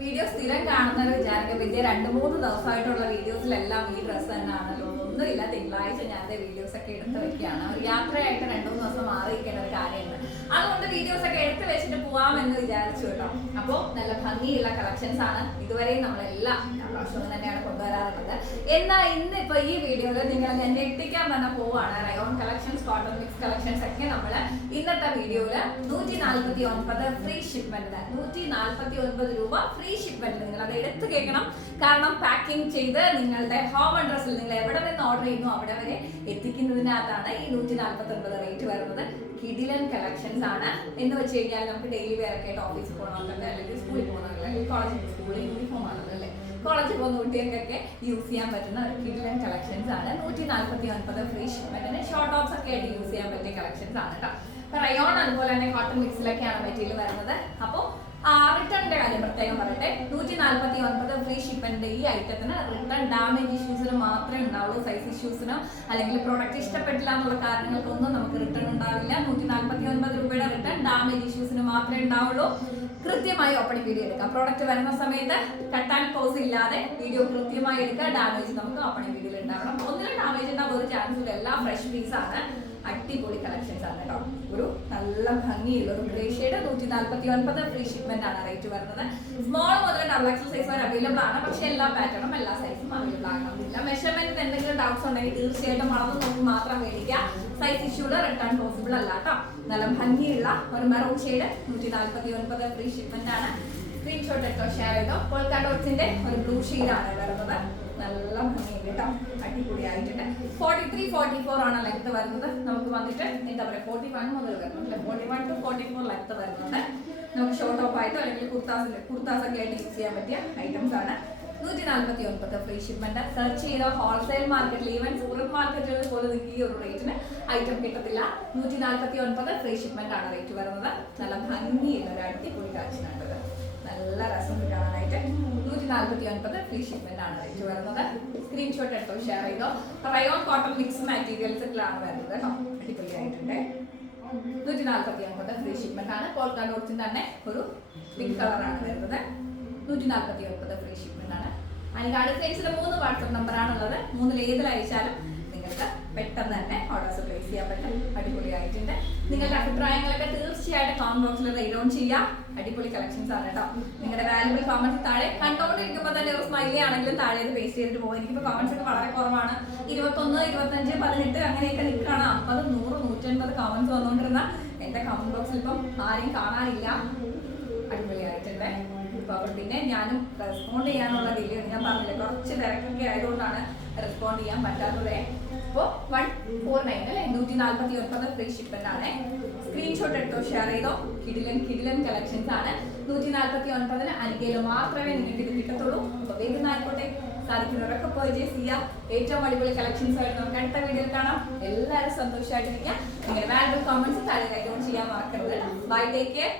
Video സ്ഥിരം കാണുന്നവർ വിചാരിക്കും വലിയ രണ്ട് മൂന്ന് ദിവസമായിട്ടുള്ള വീഡിയോസിലെല്ലാം ഈ ഡ്രസ്സ് തന്നെയാണല്ലോ. ഒന്നുമില്ല തിങ്കളാഴ്ച ഞാൻ വീഡിയോസ് ഒക്കെ എടുത്ത് വെക്കുകയാണ്. ഒരു യാത്രയായിട്ട് രണ്ടു മൂന്ന് ദിവസം മാറിയിരിക്കേണ്ട ഒരു കാര്യമുണ്ട്. അതുകൊണ്ട് വീഡിയോസ് ഒക്കെ എടുത്ത് വെച്ചിട്ട് പോവാമെന്ന് വിചാരിച്ചു കേട്ടോ. അപ്പോൾ നല്ല ഭംഗിയുള്ള കളക്ഷൻസ് ആണ്. ഇതുവരെയും നമ്മളെല്ലാം പ്രാവശ്യം തന്നെയാണ് കൊണ്ടുവരാറുള്ളത്. എന്നാൽ ഇന്ന് ഇപ്പൊ ഈ വീഡിയോയിൽ നിങ്ങൾ ഞാൻ ഞെട്ടിക്കാൻ തന്നെ പോവാണ്. Rayon collections cotton mix collections ഒക്കെ നമ്മൾ ഇന്നത്തെ വീഡിയോയിൽ നൂറ്റി നാല്പത്തി ഒൻപത് ഫ്രീ ഷിപ്മെന്റ് നൂറ്റി നാല്പത്തി ഒൻപത് രൂപ ഫ്രീ ഷിപ്മെന്റ് നിങ്ങൾ അത് എടുത്തു കേൾക്കണം. കാരണം പാക്കിംഗ് ചെയ്ത് നിങ്ങളുടെ ഹോം അഡ്രസ്സിൽ നിങ്ങൾ എവിടെ നിന്ന് ഓർഡർ ചെയ്യുന്നു അവിടെ വരെ എത്തിക്കുന്നതിനകത്താണ് ഈ നൂറ്റി നാൽപ്പത്തി ഒൻപത് റേറ്റ് വരുന്നത്. കിഡിലൻ കളക്ഷൻസ് ആണ്. എന്ന് വെച്ച് കഴിഞ്ഞാൽ നമുക്ക് ഡെയിലി വേറെ ഓഫീസിൽ പോകണമെന്നുണ്ട് അല്ലെങ്കിൽ സ്കൂളിൽ പോകണമെങ്കിൽ അല്ലെങ്കിൽ കോളേജിൽ സ്കൂളിൽ യൂണിഫോം ആണല്ലോ അല്ലേ? കോളേജിൽ പോകുന്ന കുട്ടികൾക്കൊക്കെ യൂസ് ചെയ്യാൻ പറ്റുന്ന ഒരു കിഡിലൻ കളക്ഷൻസ് ആണ്. നൂറ്റി നാൽപ്പത്തി ഒൻപത് ഫ്രീ ഷിപ്മെന്റിന് ഷോർട്ട് ടോപ്സ് ഒക്കെ ആയിട്ട് യൂസ് ചെയ്യാൻ പറ്റിയ കളക്ഷൻസ് ആണ് കേട്ടോ റയോൺ അതുപോലെ തന്നെ കോട്ടൺ മിക്സിലൊക്കെയാണ് മെറ്റീരിയൽ വരുന്നത്. അപ്പോൾ പ്രത്യേകം പറയട്ടെ. നൂറ്റി നാല്പത്തി ഒൻപത് ഫ്രീ ഷിപ്മെന്റ് ഈ ഐറ്റത്തിന് റിട്ടേൺ ഡാമേജ് ഇഷ്യൂസിന് മാത്രമേ ഉണ്ടാവുള്ളൂ സൈസ് ഇഷ്യൂസിനോ അല്ലെങ്കിൽ പ്രോഡക്റ്റ് ഇഷ്ടപ്പെട്ടില്ല എന്നുള്ള കാരണങ്ങൾക്കൊന്നും നമുക്ക് റിട്ടേൺ ഉണ്ടാവില്ല. നൂറ്റി നാല്പത്തി ഒൻപത് രൂപയുടെ റിട്ടേൺ ഡാമേജ് ഇഷ്യൂസിന് മാത്രമേ ഉണ്ടാവുള്ളൂ. കൃത്യമായി ഓപ്പണിംഗ് വീഡിയോ എടുക്കാം. പ്രോഡക്റ്റ് വരുന്ന സമയത്ത് കട്ട് ആൻഡ് പോസ് ഇല്ലാതെ വീഡിയോ കൃത്യമായി എടുക്കുക. ഡാമേജ് നമുക്ക് ഓപ്പണിംഗ് വീഡിയോയിൽ ഉണ്ടാവണം. ഒന്നിനും ഡാമേജ് ഉണ്ടാവാൻ ഒരു ചാൻസ് ഇല്ല. എല്ലാം ഫ്രഷ് പീസാണ് അടിപൊളി കളക്ഷൻസ് ആണ് കേട്ടോ. നല്ല ഭംഗിയുള്ള ഒരു ഗ്രേ നൂറ്റി നാല്പത്തി ഒൻപത് ഫ്രീ ഷിപ്മെന്റ് ആണ് റേറ്റ് വരുന്നത്. സ്മോൾ മുതൽ ഡബിൾ എക്സൽ സൈസ് വരെ അവൈലബിൾ ആണ്. പക്ഷെ എല്ലാ പാറ്റേണും എല്ലാ സൈസും അവൈലബിൾ ആകണമെന്നില്ല മെഷർമെന്റിന് എന്തെങ്കിലും ഡൗട്ട്സ് ഉണ്ടെങ്കിൽ തീർച്ചയായിട്ടും അളന്ന് നോക്കി മാത്രം മേടിക്കുക. സൈസ് ഇഷ്യൂടെ റിട്ടേൺ പോസിബിൾ അല്ല കേട്ടോ നല്ല ഭംഗിയുള്ള ഒരു മെറൂൺ ഷെയ്ഡ് നൂറ്റി നാല്പത്തി ഒൻപത് ഫ്രീ ഷിപ്മെന്റ് ആണ്. സ്ക്രീൻഷോട്ട് എടുത്തോ ഷെയർ ചെയ്തോ? പോൾക്കാഡോട്സിന്റെ ഒരു ബ്ലൂ ആണ് വരുന്നത്. നല്ല ഭംഗിയുണ്ട് കേട്ടോ. അടിപൊളിയായിട്ടുണ്ട്. ഫോർട്ടി ത്രീ ഫോർട്ടി ഫോർ ആണ് ലെങ്ത് വരുന്നത്. നമുക്ക് വന്നിട്ട് എന്താ പറയുക ഫോർട്ടി വൺ മുതൽ വരുന്നുണ്ട് forty one two forty four length വരുന്നുണ്ട് നമുക്ക് ഷോർട്ട് ഓഫ് ആയിട്ടോ അല്ലെങ്കിൽ കുർത്താസ് കുർത്താസ് ഒക്കെ ആയിട്ട് യൂസ് ചെയ്യാൻ പറ്റിയ ഐറ്റംസ് ആണ്. നൂറ്റി നാൽപ്പത്തി ഒൻപത് ഫ്രീ ഷിപ്മെന്റ് സെർച്ച് ചെയ്ത ഹോൾസെയിൽ മാർക്കറ്റിൽ ഈവൻ സൂപ്പർ മാർക്കറ്റുകളിൽ പോലും നിങ്ങൾക്ക് ഈ ഒരു റേറ്റിന് ഐറ്റം കിട്ടത്തില്ല. നൂറ്റി നാൽപ്പത്തി ഒൻപത് ഫ്രീ ഷിപ്മെന്റ് ആണ് റേറ്റ് വരുന്നത്. നല്ല ഭംഗിയുള്ള ഒരു അടിപൊളി കാഴ്ചയാണിത് നല്ല രസം കാണാനായിട്ട് നൂറ്റി നാൽപ്പത്തി ഒൻപത് ഫ്രീ ഷിപ്മെന്റ് ആണ് റേറ്റ് വരുന്നത്. സ്ക്രീൻഷോട്ട് എടുത്തോ ഷെയർ ചെയ്തോ. റയോൺ കോട്ടൺ മിക്സ് മെറ്റീരിയൽസിലാണ് വരുന്നത് കേട്ടോ. അടിപൊളിയായിട്ടുണ്ട്. നൂറ്റി നാൽപ്പത്തി ഒൻപത് ഫ്രീ ഷിപ്മെന്റ് ആണ് പോൾക്കാ തന്നെ ഒരു പിങ്ക് കളറാണ് വരുന്നത്. നൂറ്റി നാൽപ്പത്തി ഒൻപത് ഫ്രീ ഷിപ്മെന്റ് ആണ് അനികാട് സൈൻസിലെ മൂന്ന് വാട്സപ്പ് നമ്പറാണുള്ളത് മൂന്നിൽ ഏതിൽ അയച്ചാലും നിങ്ങൾക്ക് പെട്ടെന്ന് തന്നെ ഓർഡേഴ്സ് പ്ലേസ് ചെയ്യാൻ പറ്റും. അടിപൊളിയായിട്ടുണ്ട്. നിങ്ങളുടെ അഭിപ്രായങ്ങളൊക്കെ തീർച്ചയായിട്ടും കോമൺ ബോക്സിൽ റൈഡ് ഓൺ ചെയ്യാം. അടിപൊളി കളക്ഷൻസ് ആണ് കേട്ടോ. നിങ്ങളുടെ വാല്യുബിൾ കോമൻസ് താഴെ കണ്ടോണ്ടിരിക്കുമ്പോൾ തന്നെ ഒരു സ്മൈലി ആണെങ്കിലും താഴെ അത് പേസ്റ്റ് ചെയ്തിട്ട് പോകും. എനിക്കിപ്പോൾ കോമൻസ് ഒക്കെ വളരെ കുറവാണ്. ഇരുപത്തൊന്ന് ഇരുപത്തഞ്ച് പതിനെട്ട് അങ്ങനെയൊക്കെ നിൽക്കുകയാണ്. അമ്പത് നൂറ് നൂറ്റൻപത് കോമൻസ് വന്നുകൊണ്ടിരുന്ന എന്റെ കമന്റ് ബോക്സിൽ ഇപ്പം ആരെയും കാണാനില്ല. അടിപൊളിയായിട്ടുണ്ട്. ഇപ്പൊ അപ്പോൾ പിന്നെ ഞാനും റെസ്പോണ്ട് ചെയ്യാനുള്ള വീഡിയോ ഞാൻ പറഞ്ഞില്ല. കുറച്ച് തിരക്കൊക്കെ ആയതുകൊണ്ടാണ് റെസ്പോണ്ട് ചെയ്യാൻ പറ്റാത്തത്. ഇപ്പോൾ വൺ ഫോർ നയൻ അല്ലെ? നൂറ്റി നാൽപ്പത്തി ഒൻപത് ഫ്രീ ഷിപ്മെന്റ് ആണ്. സ്ക്രീൻഷോട്ട് എടുത്തോ ഷെയർ ചെയ്തോ. കിഡിലൻ കിഡിലൻ കളക്ഷൻസ് ആണ്. നൂറ്റി നാൽപ്പത്തി ഒൻപതിന് അനികയിൽ മാത്രമേ നിങ്ങൾക്ക് ഇത് കിട്ടത്തുള്ളൂ. അപ്പോൾ വേഗം ആയിക്കോട്ടെ സാധിക്കുന്നവരൊക്കെ പർച്ചേസ് ചെയ്യാം. ഏറ്റവും അടിപൊളി കളക്ഷൻസ് ആയിട്ട് നമുക്ക് അടുത്ത വീഡിയോയിൽ കാണാം. എല്ലാവരും സന്തോഷമായിട്ടിരിക്കാം നിങ്ങളുടെ വാല്യൂ കോമൻസ് താഴെ കൈകൊണ്ട് ചെയ്യാൻ മറക്കരുത്. Bye take care